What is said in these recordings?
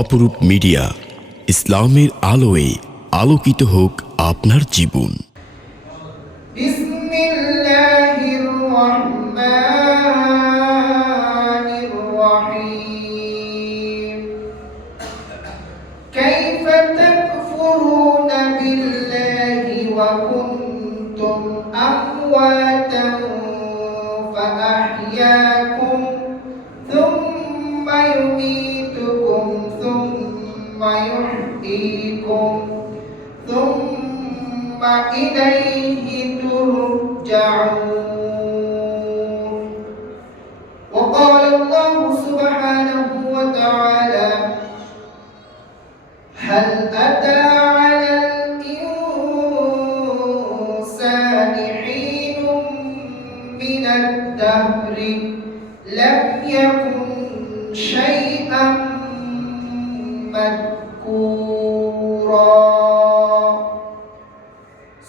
অপরূপ মিডিয়া, ইসলামের আলোয় আলোকিত হোক আপনার জীবন। বিসমিল্লাহির রহমানির রহিম। কাইফা তাকফুরুনা বিল্লাহি ওয়া কুনতুম আমওয়াতান ফাআহইয়াকুম থুম্মা ইউমীতুকুম থুম্মা ইউহয়ীকুম থুম্মা ইলাইহি ترجعون. وقال الله سبحانه وتعالى: هل أتى على الإنسان حين من الدهر لم يكن شيئا مذكورا.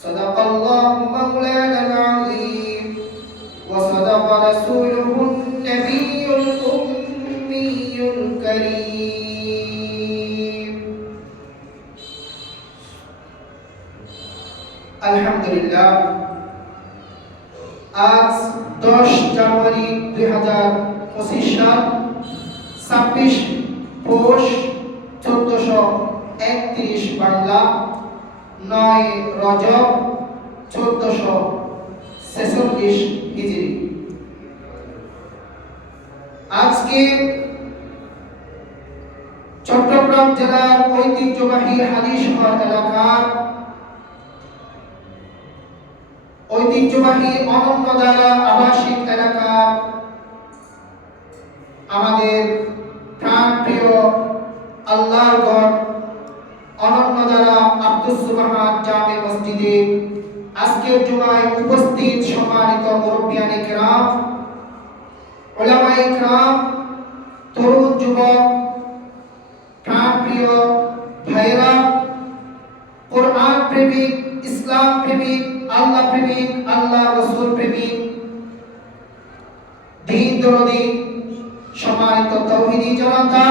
صدق الله مولانا العظيم وصدق رسوله النبي الأمي الكريم. আলহামদুলিল্লাহ, আজ 10 জানুয়ারি 2025 সাল, 26 পৌষ 1431 বাংলা, 9 রজব 1446 হিজরি। আজকে চট্টগ্রাম জেলার ঐতিহ্যবাহী হালিশহর এলাকার ঐতিহ্যবাহী অনন্যধারা আবাসিক এলাকা আমাদের প্রাণপ্রিয় আল্লাহর ঘর অনন্যধারা আব্দুস সুবহান জামে মসজিদে আজকের জুমায় উপস্থিত সম্মানিত মুরব্বিয়ানে কেরাম, উলামায়ে কেরাম, তরুণ যুবক, প্রাণপ্রিয় ভাইরা, কোরআন প্রেমিক, ইসলাম প্রেমিক, আল্লাহ প্রেমিক, আল্লাহ রাসূল প্রেমিক, দ্বীন দরদি সম্মানিত তাওহীদি জনতা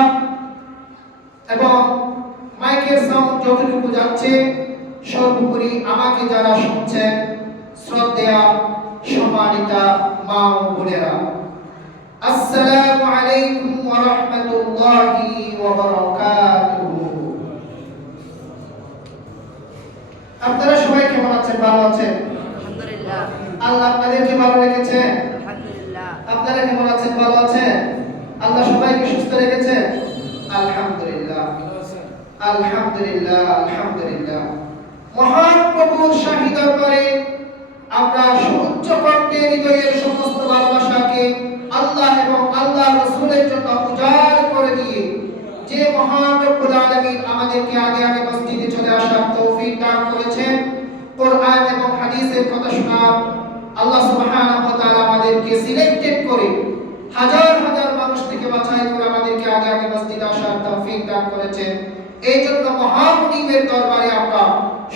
এবং মাইকের সাউন্ড যতটুকু যাচ্ছে, সর্বোপরি আমাকে যারা শুনছেন, শ্রদ্ধেয়া সম্মানিতা মা ও বোনেরা, আসসালামু আলাইকুম ওয়া রাহমাতুল্লাহি ওয়া বারাকাতুহু। আপনারা সবাই কেমন আছেন? ভালো আছেন? আলহামদুলিল্লাহ। আল্লাহ আপনাদেরকে ভালো রেখেছে? আলহামদুলিল্লাহ। আপনারা কেমন আছেন? ভালো আছেন? আল্লাহ সবাইকে সুস্থ রেখেছে? আলহামদুলিল্লাহ, আলহামদুলিল্লাহ, আলহামদুলিল্লাহ। মহান প্রভুর শাহী দরবারে আমরা সুউচ্চ কণ্ঠে হৃদয়ের সমস্ত ভালোবাসাকে আল্লাহ এবং আল্লাহ রাসূলের জন্য উজাড় করে দিয়ে, যে মহান রব্বুল আলামিন আমাদেরকে আগে আগে মসজিদে চলে আসার তৌফিক দান করেছেন, কোরআন এবং হাদিসের কথা শোনার আল্লাহ সুবহানাহু ওয়া তাআলা আমাদেরকে সিলেক্টেড করে হাজার হাজার মানুষ থেকে বাছাই করে আমাদেরকে আগে আগে মসজিদে আসার তৌফিক দান করেছেন। এই জন্য মহামুনিবের দরবারে আমরা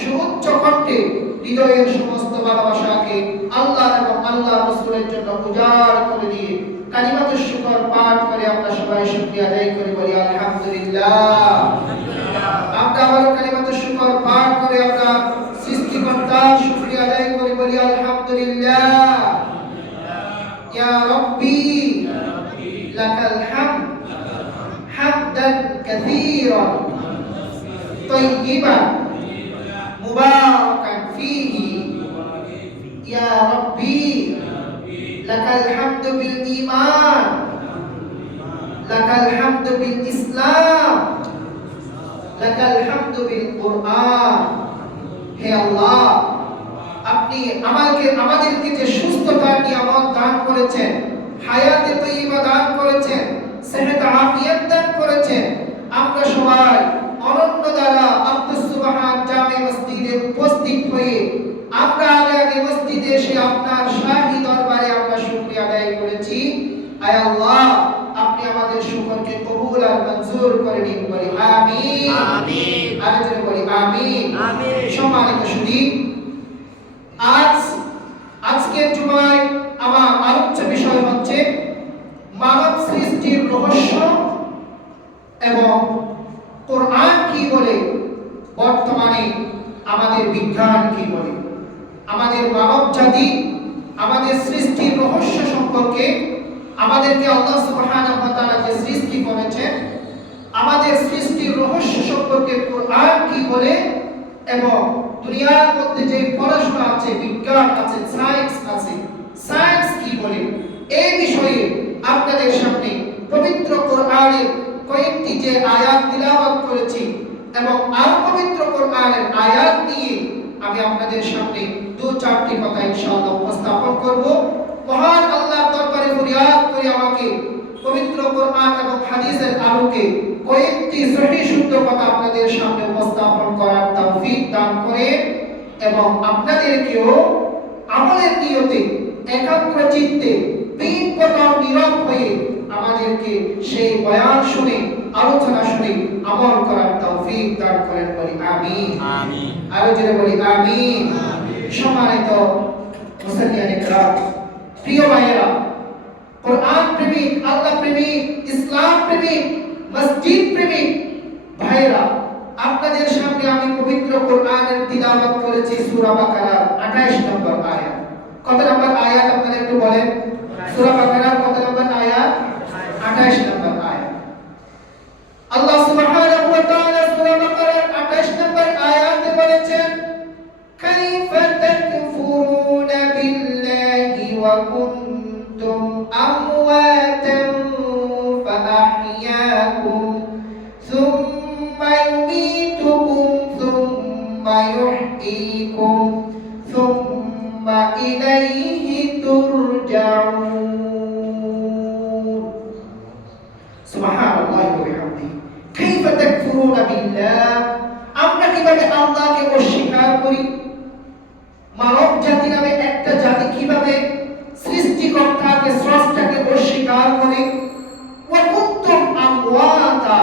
সুউচ্চ কণ্ঠে হৃদয়ের সমস্ত ভালোবাসাকে আল্লাহ এবং আল্লাহ রাসূলের জন্য উজাড় করে দিয়ে কালিমাতুশ শুকর পাঠ করে আমরা সবাই শুকরিয়া আদায় করি, বলি আলহামদুলিল্লাহ। আমরা আবারো কালিমাতুশ শুকর পাঠ করে আমরা সৃষ্টিকর্তার শুকরিয়া আদায় করি, বলি আলহামদুলিল্লাহ। ইয়া রাব্বি লাকাল হামদ হামদান কাসীরান طيبا مباركا فيه يا ربي لك الحمد بالإيمان لك الحمد بالإسلام لك الحمد بالقرآن। হে আল্লাহ, আপনি আমাদেরকে যে সুস্থতার নিয়ামত দান করেছেন, হায়াতে তয়্যিবা দান করেছেন, সেহত আফিয়াত দান করেছেন, আমরা সবাই অনন্য দ্বারা আব্দুস সুবহান জামে মসজিদে উপস্থিত হয়ে আমরা আগে আগে মসজিদে এসে আপনার শাহী দরবারে আমরা শুকরিয়া আদায় করেছি। আয় আল্লাহ, আপনি আমাদের শুকরকে কবুল আর মঞ্জুর করে নিন, বলি আমিন, আমিন। আরেকজন বলি আমিন, আমিন। সম্মানিত সুধী, আজকের জুমায় আমার আলোচ্য বিষয় হচ্ছে মানব সৃষ্টির রহস্য এবং আমাদের বিজ্ঞান কি বলে, আমাদের মানব জাতি, আমাদের সৃষ্টির রহস্য সম্পর্কে, আমাদেরকে আল্লাহ সুবহানাহু ওয়া তাআলা যে সৃষ্টি করেছেন, আমাদের সৃষ্টির রহস্য সম্পর্কে কোরআন কি বলে, এবং দুনিয়ার মধ্যে যে পড়াশোনা আছে, বিজ্ঞান আছে, সায়েন্স কি বলে, এই বিষয়ে আপনাদের সামনে পবিত্র কোরআনের কয়েকটি যে আয়াত তিলাওয়াত করেছি এবং আর পবিত্র কোরআনের আয়াত নিয়ে আমি আপনাদের সামনে দু চারটি কথা ইনশাআল্লাহ উপস্থাপন করব। মহান আল্লাহর দরবারে ফরিয়াদ করি আমাকে পবিত্র কোরআন এবং হাদিসের আলোকে কয়েকটি সহিহ শুদ্ধ কথা আপনাদের সামনে উপস্থাপন করার তৌফিক দান করে এবং আপনাদেরকেও আমলের নিয়তে একাগ্র চিত্তে বিপদর নীরব হয়ে আমাদেরকে সেই বয়ান শুনে, আলোচনা শুনে আমল করার তৌফিক দান করেন, বলি আমিন। আমিন। আরো জোরে বলি আমিন। সম্মানিত মুসলিয়ান ইকরাম, প্রিয় ভাইয়েরা, কোরআন প্রেমিক, আল্লাহ প্রেমিক, ইসলাম প্রেমিক, মসজিদ প্রেমিক ভাইয়েরা, আপনাদের সামনে আমি পবিত্র কোরআনের তিলাওয়াত করেছি সূরা বাকারার 28 নম্বর আয়াত। কত নম্বর আয়াত আপনারা একটু বলেন? সূরা বাকারার কত নম্বর আয়াত? 28 নম্বর আয়াত। আল্লাহ সুবহানাহু ওয়া তাআলা সূরা বাকারার 28 নম্বর আয়াতে বলেছেন, কাইফা তাকফুরুনা বিল্লাহি ওয়া কুনতুম আমওয়াতান ফাআহইয়াকুম সুম্মা ইউমীতুকুম সুম্মা ইউহয়ীকুম সুম্মা ইলাইহি তুরজাউন। সুবহানাল্লাহি ওয়া বিহামদিহি। কাইফা তাকফুরুনা বিল্লাহ, আমরা কিভাবে আল্লাহকে অস্বীকার করি? মানব জাতি নামে একটা জাতি কিভাবে সৃষ্টিকর্তাকে, স্রষ্টাকে অস্বীকার করে? ওয়া কুনতুম আমওয়াতা,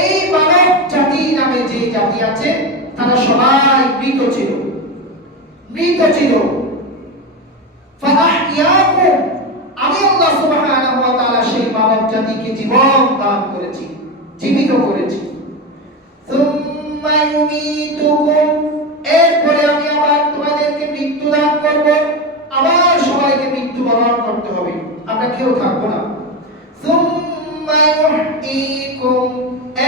এই মানব জাতি নামে যে জাতি আছে তারা সবাই মৃত ছিল। ফাআহইয়াকুম, আমি আল্লাহ সুবহানাহু ওয়া তাআলা সেই মানব জাতিকে জীবন দান করেছি, জীবিত করেছি। সুম্মা ইউমীতুকুম, এরপরে আমি আবার তোমাদেরকে মৃত্যু দান করব, আবার সবাইকে মৃত্যুবরণ করতে হবে, আমরা কেউ থাকবো না। সুম্মা ইউহয়ীকুম,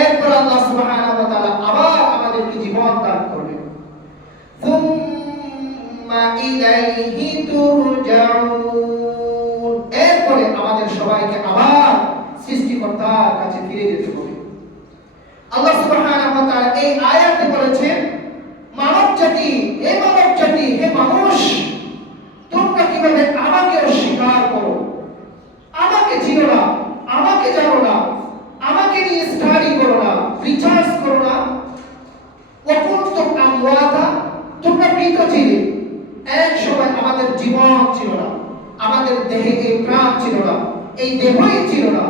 এরপর আল্লাহ সুবহানাহু ওয়া তাআলা আবার আমাদেরকে জীবন দান করবেন। সুম্মা ইলাইহি তুরজাউন, এরপরে আমাদের সবাইকে আবার সৃষ্টিকর্তার কাছে ফিরে যেতে হবে। আল্লাহ সুবহানাহু ওয়া তাআলা এই আয়াতে বলেছেন, মানব জাতি, হে মানব জাতি, হে মানুষ, তোমরা কিভাবে আমাকে অস্বীকার করো, আমাকে চিনো না, আমাকে জানো না, আমাকে নিয়ে স্টাডি করো না, রিসার্চ করো না। ওয়া কুনতুম আমওয়াতা, তোমরা মৃত ছিলে, এক সময় আমাদের জীবন ছিল না, আমাদের দেহে এই প্রাণ ছিল না, এই দেহই ছিল না।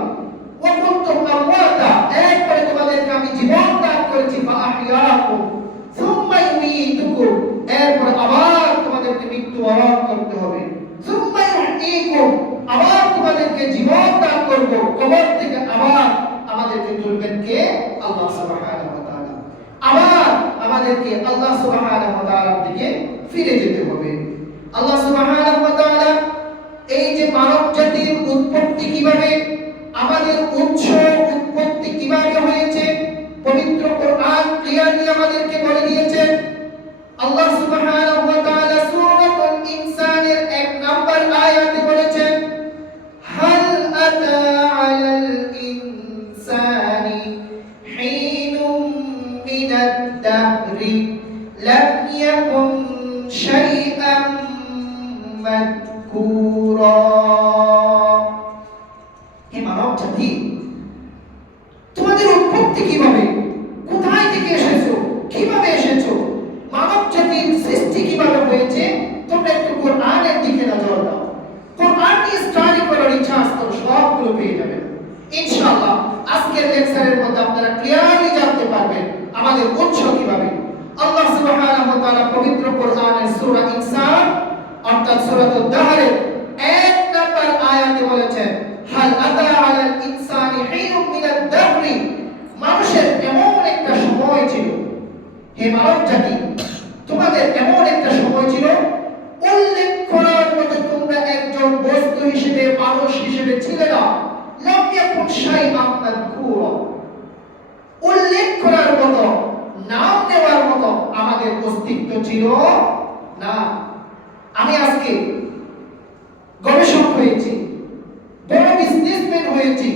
ওয়া কুনতুম আমওয়াতা, এরপরে তোমাদেরকে আমি জীবন দান করেছি। ফাআহইয়াকুম সুম্মা ইউমীতুকুম, এরপর আবার তোমাদেরকে মৃত্যুবরণ করতে হবে। সুম্মা ইউহয়ীকুম, আবার তোমাদেরকে জীবন দান করব, কবর থেকে আবার আমাদেরকে তুলবেন কে? আল্লাহ সুবহানাহু ওয়া তাআলা। আবার আমাদেরকে আল্লাহ সুবহানাহু ওয়া তাআলার দিকে ফিরে যেতে হবে। আল্লাহ সুবহানাহু ওয়া তাআলা এই যে মানব জাতির উৎপত্তি কিভাবে, আমাদের উৎস উৎপত্তি কিভাবে হয়েছে, পবিত্র কোরআন ক্লিয়ারলি আমাদেরকে বলে দিয়েছে। আল্লাহ সুবহানাহু ওয়া তাআলা সূরাতুল ইনসানের 1 নম্বর আয়াতে বলেছেন, হাল আতা আলাল ইনসানি হিনুম মিনাদ দাহরি লাম ইয়াকুন শাইআম মাযকুরা। হে মানব জাতি, তোমাদের উৎপত্তি কিভাবে, কোথায় থেকে এসেছো, কিভাবে এসেছো, মানব জাতির সৃষ্টি কিভাবে হয়েছে, তোমরা একটু কোরআনের দিকে নজর দাও, কোরআন নিয়ে স্টাডি করো, রিসার্চ করো, সবগুলো পেয়ে যাবেন ইনশাআল্লাহ। আজকের লেকচারের মধ্যে আপনারা ক্লিয়ারলি জানতে পারবেন আমাদের উৎস কিভাবে। আল্লাহ সুবহানাহু ওয়া তাআলা পবিত্র কোরআনের সূরা ইনসান অর্থাৎ সূরাতুদ দাহরের 1 নম্বর আয়াতে বলেছেন, হাল আতা আলাল ইনসানি হিনুম মিনাদ দাহরি, মানুষের এমন একটা সময় ছিল, হে মানব জাতি, তোমাদের এমন একটা সময় ছিল উল্লেখ করার মতো তোমরা একজন বস্তু হিসেবে, মানুষ হিসেবে ছিলে না। লাম ইয়াকুন শাইআন মাযকুরা, উল্লেখ করার মতো, নাম নেওয়ার মতো আমাদের অস্তিত্ব ছিল না। আমি আজকে গবেষক হয়েছি, বড় বিজনেসম্যান হয়েছি,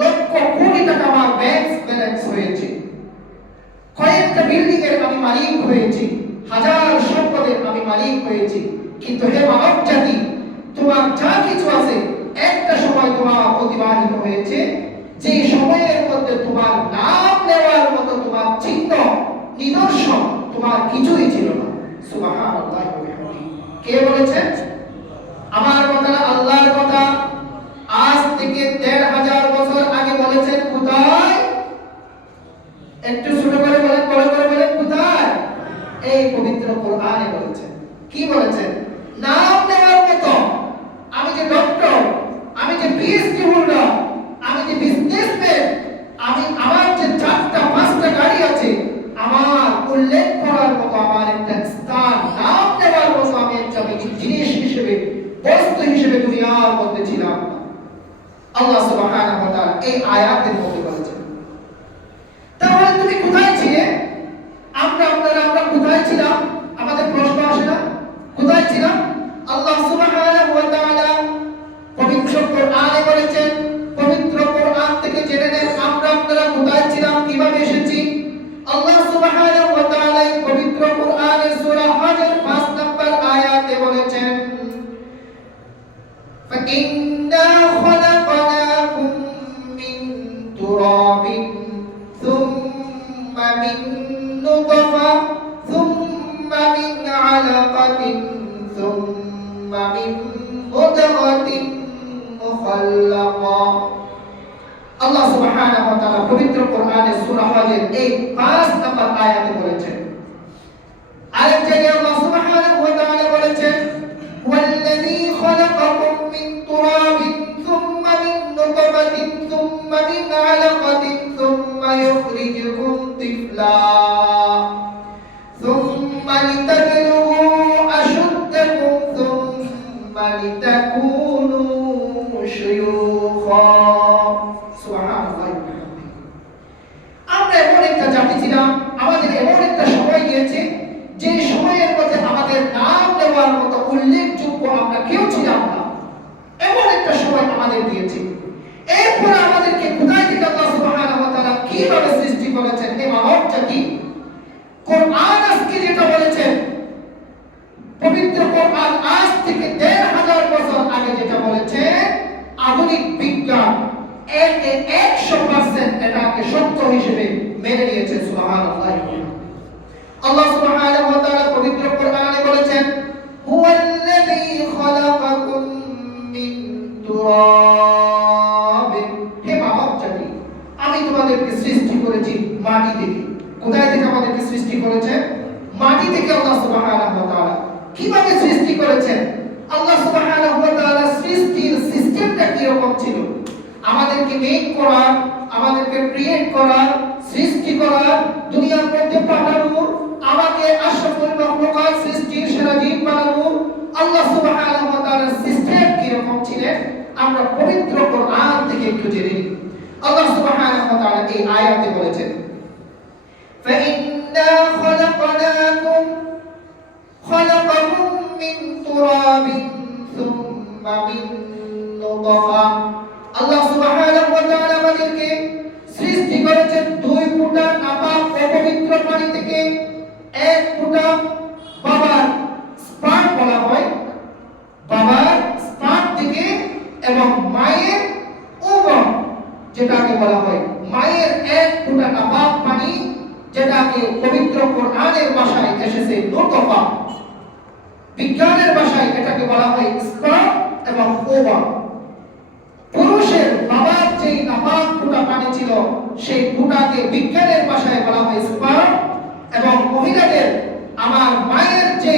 লক্ষ কোটি টাকা আমার ব্যাংক ব্যালেন্স হয়েছে, কয়েকটা বিল্ডিং এর আমি মালিক হয়েছি, হাজার সম্পদের আমি মালিক হয়েছি, কিন্তু হে মানব জাতি, তোমার যা কিছু আছে একটা সময় তোমার অতিবাহিত হয়েছে যে সময়ের মধ্যে তোমার নাম নেওয়ার মতো, তোমার চিহ্ন, নিদর্শন তোমার কিছুই ছিল না। সুবহানাল্লাহ। কে বলেছেন? আমার কথা না, আল্লাহর কথা। আজ থেকে ১৫০০ বছর আগে বলেছেন কোথায়? একটু ছোট করে বলেন, বড় করে বলেন, কোথায়? এই পবিত্র কোরআনে বলেছেন। কি বলেছেন? নাম নেওয়ার মতো, আমি যে ডক্টর, আমি যে পিএইচডি হোল্ডার, আমি যে বিজনেসম্যান, আমি আমার যে ৪টা ৫টা গাড়ি আছে, আমার উল্লেখ করার মতো আমার একটা স্থান, নাম নেওয়ার মতো আমি একটা জিনিস হিসেবে, বস্তু হিসেবে দুনিয়ার মধ্যে ছিলাম না। আল্লাহ সুবহানাহু ওয়া তাআলা এই আয়াতের মধ্যে বলেছেন। তাহলে তুমি কোথায় ছিলে? আমরা কোথায় ছিলাম? আমাদের প্রশ্ন আসে না? কোথায় ছিলাম? আল্লাহ সুবহানাহু ওয়া তাআলা পবিত্র কোরআনে বলেছেন। পবিত্র কোরআন থেকে জেনে নেন আপনারা কোথায় ছিলাম, কিভাবে এসেছি। আল্লাহ সুবহানাহু ওয়া তাআলা পবিত্র কোরআনের সূরা হজের ৫ নম্বর আয়াতে বলেছেন, فَإِنَّا خَلَقْنَاكُم مِّن تُرَابٍ ثُمَّ مِن نُّطْفَةٍ ثُمَّ مِنْ عَلَقَةٍ ثُمَّ مِن مُّضْغَةٍ مُخَلَّقَةٍ। আল্লাহ সুবহানাহু ওয়া তাআলা পবিত্র কোরআনের সূরা হজের এই ৫ নম্বর আয়াতে বলেছেন। আরেক জায়গায় আল্লাহ সুবহানাহু ওয়া তাআলা বলেছেন, ওয়াল্লাযী খালাকাকুম মিন তুরাবিন সুম্মা মিন নুতফাতিন সুম্মা মিন আলাকাতিন সুম্মা ইউখরিজুকুম তিফলা সুম্মা লিতাবলুগু আশুদ্দাকুম সুম্মা লিতাকুনু শুয়ুখা। সুবহানাল্লাহ। আমরা এমন একটা জাতি ছিলাম, আমাদের এমন একটা সময় গিয়েছে যে সময়ের মধ্যে আমাদের নাম নেওয়ার মতো উল্লেখযোগ্য আমরা কেউ ছিলাম না। এমন একটা সময় আমাদের দিয়েছে। এরপর আমাদেরকে কোথায় থেকে আল্লাহ সুবহানাহু ওয়া তাআলা কিভাবে সৃষ্টি করেছেন? হে মানব জাতি, কোরআন আজকে যেটা বলেছেন, পবিত্র কোরআন আজ থেকে ১৫০০ বছর আগে যেটা বলেছে, আধুনিক বিজ্ঞান ১০০% এটাকে সত্য হিসেবে মেনে নিয়েছে। সুবহানাল্লাহ। আল্লাহ সুবহানাহু ওয়া তাআলা পবিত্র কোরআনে বলেছেন, হুয়াল্লাযী খালাকাকুম মিন তুরাব। হে মানব জাতি, আমি তোমাদেরকে সৃষ্টি করেছি মাটি থেকে। কোথায় থেকে আমাদেরকে সৃষ্টি করেছেন? মাটি থেকে। আল্লাহ সুবহানাহু ওয়া তাআলা কিভাবে সৃষ্টি করেছেন? আল্লাহ সুবহানাহু ওয়া তাআলা সৃষ্টির সিস্টেমটা কি রকম ছিল? আমাদেরকে মেক করা, আমাদেরকে ক্রিয়েট করা, সৃষ্টি করা, দুনিয়ার মধ্যে পাঠানো, আমাকে আশরাফুল মাখলুকাত সৃষ্টির সেরা জীব বানানো, আল্লাহ সুবহানাহু ওয়া তাআলার সিস্টেম কি রকম ছিলেন আমরা পবিত্র কোরআন থেকে একটু জেনে নিই। আল্লাহ সুবহানাহু ওয়া তাআলা এই আয়াতে বলেছেন, فَإِنَّا خَلَقْنَاكُمْ مِنْ تُرَابٍ ثُمَّ مِنْ نُطْفَةٍ। আল্লাহ সুবহানাহু ওয়া তাআলা আমাদেরকে সৃষ্টি করেছেন 2 ফোঁটা নাপাক অপবিত্র পানি থেকে। 1 ফোঁটা বাবার স্পার্ম বলা হয়, বাবার স্পার্ম থেকে, এবং মায়ের ওভাম যেটাকে বলা হয়, মায়ের 1 ফোঁটা নাপাক পানি, যেটাকে পবিত্র কোরআনের ভাষায় এসেছে নুতফা, বিজ্ঞানের ভাষায় এটাকে বলা হয় স্পার্ম এবং ওভাম। পুরুষের বাবার যে নাপাক ফোঁটা পানি ছিল, সেই ফোঁটাকে বিজ্ঞানের ভাষায় বলা হয় স্পার্ম, এবং মহিলাদের আমার মায়ের যে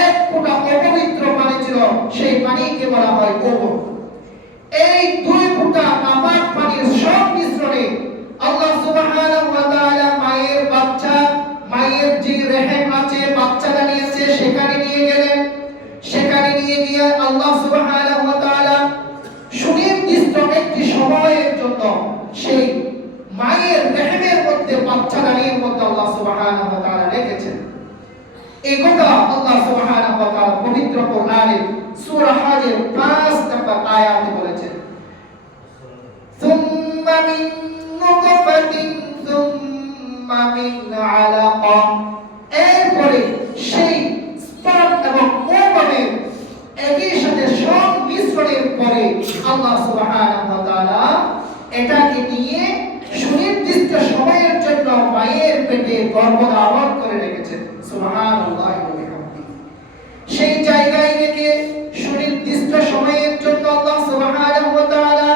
1 ফোঁটা অপবিত্র পানি ছিল, সেই পানিকে বলা হয় ওভাম। এই 2 ফোঁটা নাপাক পানির সংমিশ্রণে আল্লাহ সুবহানাহু ওয়া তাআলা মায়ের বাচ্চা, মায়ের সুবহানাহু ওয়া তাআলা রেখেছেন। এই কথা আল্লাহ সুবহানাহু ওয়া তাআলা পবিত্র কোরআনের সূরা হজের 5 নম্বর আয়াতে বলেছেন, সুম্মা মিন নুতফাতিন সুম্মা মিন আলাকা, এরপরে সেই স্পার্ম এবং ওভামের একই সাথে সংমিশ্রণের পরে আল্লাহ সুবহানাহু ওয়া তাআলা এটাকে নিয়ে সুনির্দিষ্ট সময়ের জন্য মায়ের পেটে গর্ভধারণ করে রেখেছেন। সুবহানাল্লাহি ওয়া বিহামদিহি। সেই জায়গায় রেখে সুনির্দিষ্ট সময়ের জন্য আল্লাহ সুবহানাহু ওয়া তাআলা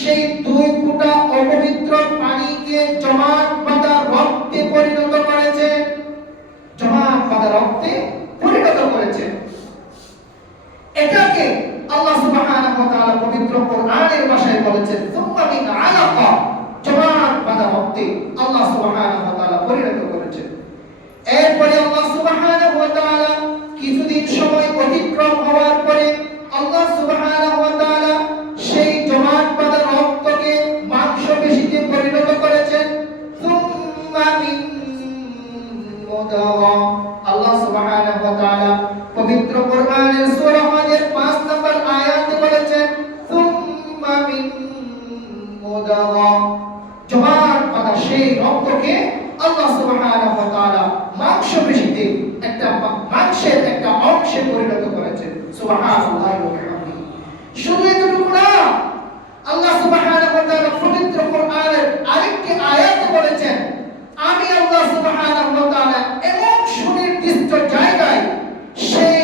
সেই দুই ফোঁটা অপবিত্র পানিকে জমাট বাঁধা রক্তে পরিণত করেছেন। জমাট বাঁধা রক্তে পরিণত করেছেন। এটাকে আল্লাহ সুবহানাহু ওয়া তাআলা পবিত্র কোরআনের ভাষায় বলেছেন, সুম্মা মিন আলাকা, জমাট বাঁধা রক্তে আল্লাহ সুবহানাহু ওয়া তাআলা পরিণত করেছেন। এরপরে আল্লাহ সুবহানাহু ওয়া তাআলা কিছুদিন সময় অতিক্রম হওয়ার পরে আল্লাহ সুবহানাহু ওয়া তাআলা সেই জমাট বাঁধা রক্তকে মাংসপেশিতে পরিণত করেছেন। সুম্মা মিন মুদগা, আল্লাহ সুবহানাহু ওয়া তাআলা পবিত্র কোরআনের সূরা হজের 5 নম্বর আয়াতে বলেছেন, সুম্মা মিন মুদগা, জমাট বাঁধা সেই রক্তকে আল্লাহ সুবহানাহু ওয়া তাআলা মাংসপেশিতে মাংসের একটা অংশে পরিণত করেছেন। সুবহানাল্লাহি ওয়া বিহামদিহি। শুধু এতটুকু না, আল্লাহ সুবহানাহু ওয়া তাআলা পবিত্র কোরআনের আরেকটি আয়াতে বলেছেন, আমি আল্লাহ সুবহানাহু ওয়া তাআলা এমন সুনির্দিষ্ট জায়গায় সেই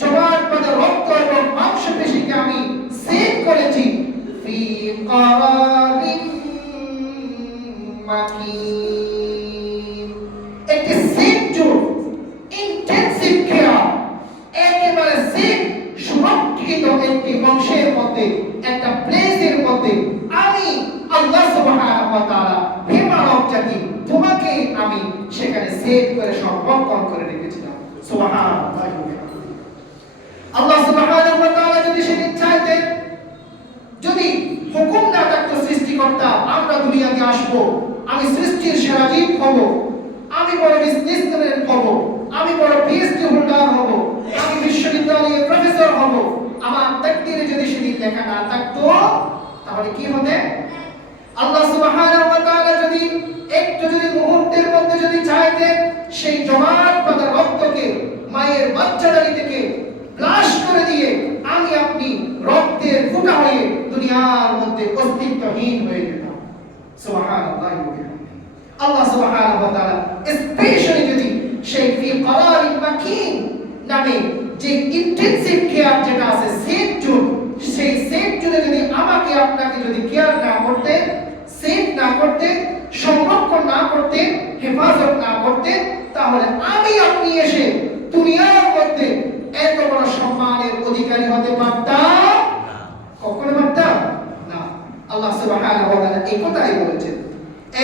জমাট বাঁধা রক্ত এবং মাংসপেশিকে আমি সেট করেছি, ফি কারারিন মাকিন, একটি সেট জোন, ইন্টেনসিভ কেয়ার, একেবারে সেট সুরক্ষিত একটি অংশের মধ্যে, একটা প্লেসের মধ্যে আমি আল্লাহ সুবহানাহু ওয়া তাআলা হে মানব জাতি, তোমাকে আমি সেখানে সেট করে সংরক্ষণ করে রেখেছিলাম। সুবহানাল্লাহি ওয়া বিহামদিহি। আল্লাহ সুবহানাহু ওয়া তাআলা যদি সেদিন চাইতেন, যদি হুকুম না থাকতো সৃষ্টিকর্তা আমরা দুনিয়াতে আসব, আমি সৃষ্টির সেরা জীব হব, আমি বড় বিজনেসম্যান হব, আমি বড় পিএইচডি হোল্ডার হব, আমি বিশ্ববিদ্যালয়ে প্রফেসর হব, আমার তাকদীরে যদি সেদিন লেখা না থাকতো তাহলে কি হতে? আল্লাহ সুবহানাহু ওয়া তাআলা যদি একটু যদি মুহূর্তের মধ্যে যদি চাইতেন, সেই জমাট বাঁধা রক্তকে মায়ের বাচ্চাদানি থেকে ব্লাশ করে দিয়ে আমি আপনি রক্তের ফোঁটা হয়ে দুনিয়ার মধ্যে অস্তিত্বহীন হয়ে যেতাম। সুবহানাল্লাহি ওয়া বিহামদিহি। আল্লাহ সুবহানাহু ওয়া তাআলা স্পেশালি যদি সেই ফি কারারিন মাকিন নামে যে ইন্টেনসিভ কেয়ার যেটা আছে, সেফ জোন, সেই সেফ জোনে যদি আমাকে আপনাকে যদি কেয়ার না করতে, সেফ না করতে, সংরক্ষণ না করতে, হেফাজত না করতে, তাহলে আমি আপনি এসে দুনিয়ার মধ্যে এত বড় সম্মানের অধিকারী হতে পারতাম? কখনো পারতাম না। আল্লাহ সুবহানাহু ওয়া তাআলা এই কথাই বলেছেন।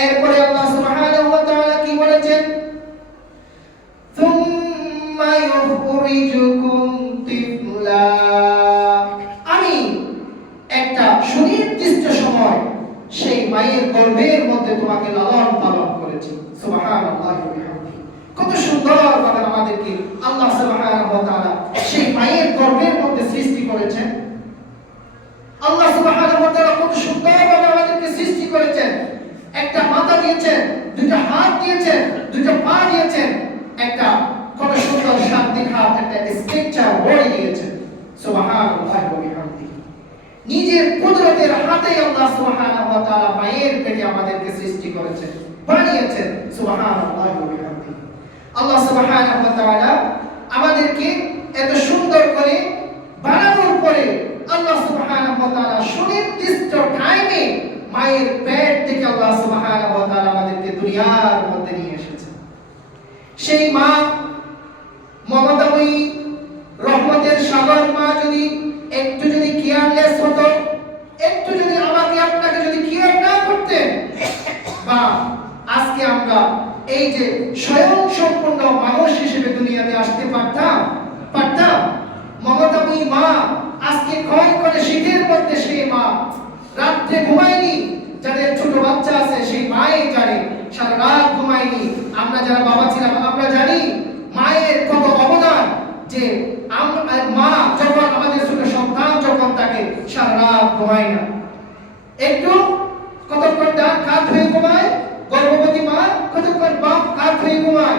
এরপরে আল্লাহ সুবহানাহু ওয়া তাআলা কি বলেছেন? সুম্মা ইউখরিজুকুম তিফলা, আমি একটা সুনির্দিষ্ট সময় সেই মায়ের গর্ভের মধ্যে তোমাকে লালন পালন করেছি। সুবহানাল্লাহি ওয়া বিহামদিহি। কত সুন্দর ভাবে আমাদেরকে আল্লাহ সুবহানাহু ওয়া তাআলা সেই মায়ের গর্ভের মধ্যে সৃষ্টি করেছেন। আল্লাহ সুবহানাহু ওয়া তাআলা কত সুন্দর ভাবে আমাদেরকে সৃষ্টি করেছেন। একটা মাথা দিয়েছেন, দুটো হাত দিয়েছেন, দুটো পা দিয়েছেন, একটা কত সুন্দর শান্তি হাত, একটা স্ট্রাকচার বডি দিয়েছেন। সুবহানাল্লাহি ওয়া বিহামদিহি। নিজের কুদরতের হাতে আল্লাহ সুবহানাহু ওয়া তাআলা মায়ের পেটে আমাদেরকে সৃষ্টি করেছেন, বানিয়েছেন। সুবহানাল্লাহি ওয়া বিহামদিহি। আল্লাহ সুবহানাহু ওয়া তাআলা আমাদেরকে এত সুন্দর করে বানানোর পরে আল্লাহ সুবহানাহু ওয়া তাআলা সুনির্দিষ্ট টাইমে মায়ের পেট থেকে আল্লাহ সুবহানাহু ওয়া তাআলা আমাদেরকে দুনিয়ার মধ্যে নিয়ে এসেছেন। সেই মা মমতাময়ী রহমতের সাগর মা যদি একটু যদি কেয়ারলেস হতো, একটু যদি আমাকে আপনাকে যদি কেয়ার না করতেন, বা আজকে আমরা এই যে স্বয়ং সম্পূর্ণ মানুষ হিসেবে দুনিয়াতে আসতে পারতাম? মমতাময়ী মা আজকে কয় করে শীতের মধ্যে সেই মা রাত্রে ঘুমায়নি, যাদের ছোট বাচ্চা আছে সেই মাই জানে সারা রাত ঘুমায়নি। আমরা যারা বাবা ছিলাম আমরা জানি মায়ের কত অবদান, যে মা যখন আমাদের ছোট সন্তান যখন তাকে সারা রাত ঘুমায় না, একটু কতক্ষণ ডাক কাত হয়ে ঘুমায়, গর্ভবতী মা কতক্ষণ বাপ কাত হয়ে ঘুমায়,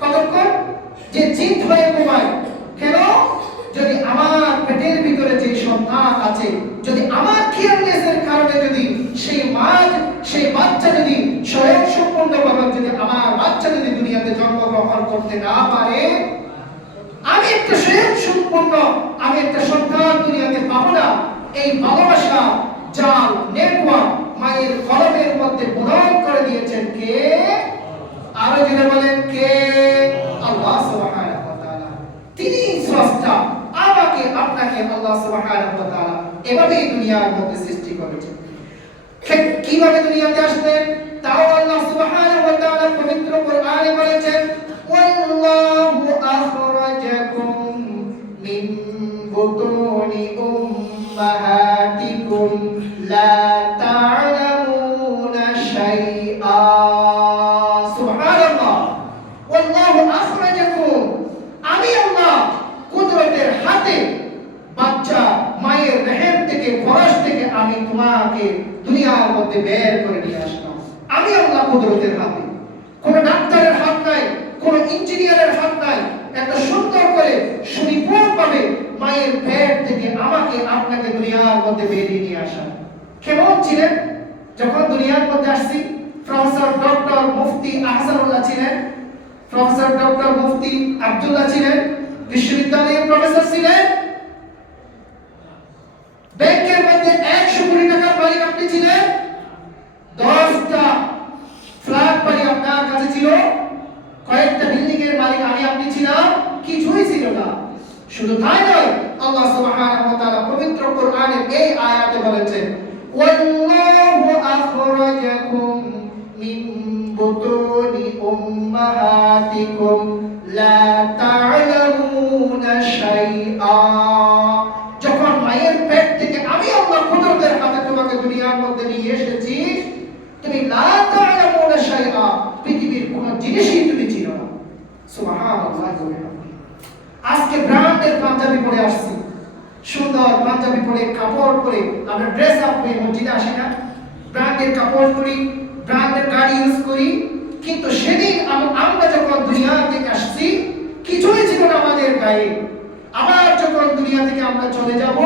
কতক্ষণ যে চিত হয়ে ঘুমায়। কেন? যদি আমার পেটের ভিতরে যে সন্তান আছে, যদি আমার কেয়ারলেসের কারণে যদি সেই মা সেই বাচ্চা যদি স্বয়ং সম্পূর্ণভাবে যদি আমার বাচ্চা যদি দুনিয়াতে জন্মগ্রহণ করতে না পারে, আমি একটা স্বয়ং সম্পূর্ণ আমি একটা সন্তান দুনিয়াতে পাবো না। এই ভালোবাসা জাল নেটওয়ার্ক মায়ের কলমের মধ্যে বুনন করে দিয়েছেন কে? আরো জেনে বলেন কে? আল্লাহ সুবহানাহু ওয়া তাআলা। তিনি স্রষ্টা, আমাকে আপনাকে আল্লাহ সুবহানাহু ওয়া তাআলা এভাবেই দুনিয়ার মধ্যে সৃষ্টি করেছেন। কিভাবে দুনিয়াতে আসলেন তাও আল্লাহ সুবহানাহু ওয়া তাআলা পবিত্র কোরআনে বলেছেন, ওয়াল্লাহু আখরাজাকুম মিন বুতুনি উম্মাহাতিকুম লা তা'লামুনা শাইআ। সুবহানাল্লাহ। ওয়াল্লাহু আখরাজাকুম, আমি আল্লাহ কুদরতের হাতে বাচ্চা মায়ের রহম থেকে ফরাশ থেকে আমি তোমাকে দুনিয়ার মধ্যে বের করে নিয়ে আসলাম। আমি আল্লাহ কুদরতের হাতে, কোন ডাক্তারের হাত নাই, কোন ইঞ্জিনিয়ারের হাত নাই। এত সুন্দর করে সুনিপুণভাবে মায়ের পেট থেকে আমাকে আপনাকে দুনিয়ার মধ্যে বেরিয়ে নিয়ে আসা। কেমন ছিলেন যখন দুনিয়ার মধ্যে আসছি? প্রফেসর ডক্টর মুফতি আহসানুল্লাহ ছিলেন, প্রফেসর ডক্টর মুফতি আব্দুল্লাহ ছিলেন, বিশ্ববিদ্যালয়ের প্রফেসর ছিলেন, ব্যাংকের মধ্যে 100 কোটি টাকার মালিক আপনি ছিলেন, 10টা ফ্ল্যাট বাড়ি আপনার কাছে ছিল, কয়েকটা বিল্ডিং এর মালিক আমি আপনি ছিলাম, কিছুই ছিল না। শুধু তাই নয়, আল্লাহ সুবহানাহু ওয়া তাআলা পবিত্র কোরআনের এই আয়াতে বলেছেন, ওয়াল্লাহু আখরাজাকুম মিন বুতুনি উম্মাহাতিকুম লা তা'লামুনা শাইআ। যখন মায়ের পেট থেকে আমি আল্লাহ কুদরতের হাতে তোমাকে দুনিয়ার মধ্যে নিয়ে এসেছি, তুমি লা তা'লামুনা শাইআ, পৃথিবীর কোন জিনিসই তুমি চিনো না। সুবহানাল্লাহ। আজকে ব্র্যান্ডের পাঞ্জাবি পরে আসছি, সুন্দর পাঞ্জাবি পরে কাপড় পরে আমরা ড্রেস আপ হয়ে মসজিদে আসি না? ব্র্যান্ডের কাপড় পরি, ব্র্যান্ডের গাড়ি ইউজ করি, কিন্তু সেদিন আমরা যখন দুনিয়া থেকে আসছি কিছুই ছিল না আমাদের গায়ে। আবার যখন দুনিয়া থেকে আমরা চলে যাব